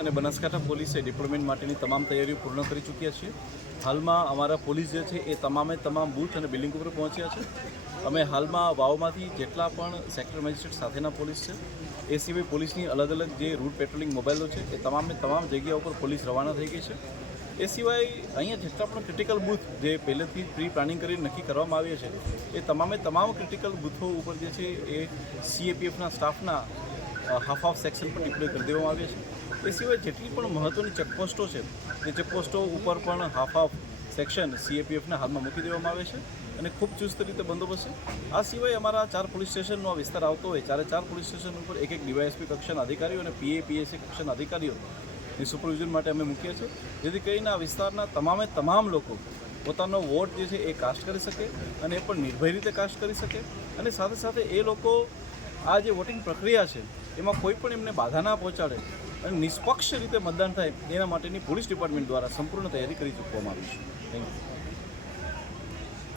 અને બનાસકાંઠા પોલીસે ડિપ્લોયમેન્ટ માટેની તમામ તૈયારીઓ પૂર્ણ કરી ચૂક્યા છીએ. હાલમાં અમારા પોલીસ જે છે એ તમામે તમામ બૂથ અને બિલ્ડિંગ ઉપર પહોંચ્યા છે. અમે હાલમાં વાવમાંથી જેટલા પણ સેક્ટર મેજિસ્ટ્રેટ સાથેના પોલીસ છે, એ સિવાય પોલીસની અલગ અલગ જે રૂટ પેટ્રોલિંગ મોબાઈલો છે એ તમામે તમામ જગ્યાઓ પર પોલીસ રવાના થઈ ગઈ છે. એ સિવાય અહીંયા જેટલા પણ ક્રિટિકલ બૂથ જે પહેલેથી પ્રી પ્લાનિંગ કરીને નક્કી કરવામાં આવ્યા છે એ તમામે તમામ ક્રિટિકલ બૂથો ઉપર જે છે એ CAPFના સ્ટાફના હાફ સેક્શન પર ડિપ્લોય કરી દેવામાં આવ્યા છે. એ સિવાય જેટલી પણ મહત્ત્વની ચેકપોસ્ટો છે એ ચેકપોસ્ટો ઉપર પણ હાફ સેક્શન CAPFના હાલમાં મૂકી દેવામાં આવે છે અને ખૂબ ચુસ્ત રીતે બંદોબસ્ત છે. આ સિવાય અમારા 4 પોલીસ સ્ટેશનનો આ વિસ્તાર આવતો હોય ત્યારે 4 પોલીસ સ્ટેશન ઉપર એક DYSP કક્ષાના અધિકારીઓ અને PA/PSA કક્ષાના અધિકારીઓની સુપરવિઝન માટે અમે મૂકીએ છીએ, જેથી કરીને આ વિસ્તારના તમામ લોકો પોતાનો વોટ જે છે એ કાસ્ટ કરી શકે અને એ પણ નિર્ભય રીતે કાસ્ટ કરી શકે અને સાથે સાથે એ લોકો આ જે વોટિંગ પ્રક્રિયા છે એમાં કોઈ પણ એમને બાધા ના પહોંચાડે અને નિષ્પક્ષ રીતે મતદાન થાય એના માટેની પોલીસ ડિપાર્ટમેન્ટ દ્વારા સંપૂર્ણ તૈયારી કરી ચૂકવામાં આવી છે. Thank you.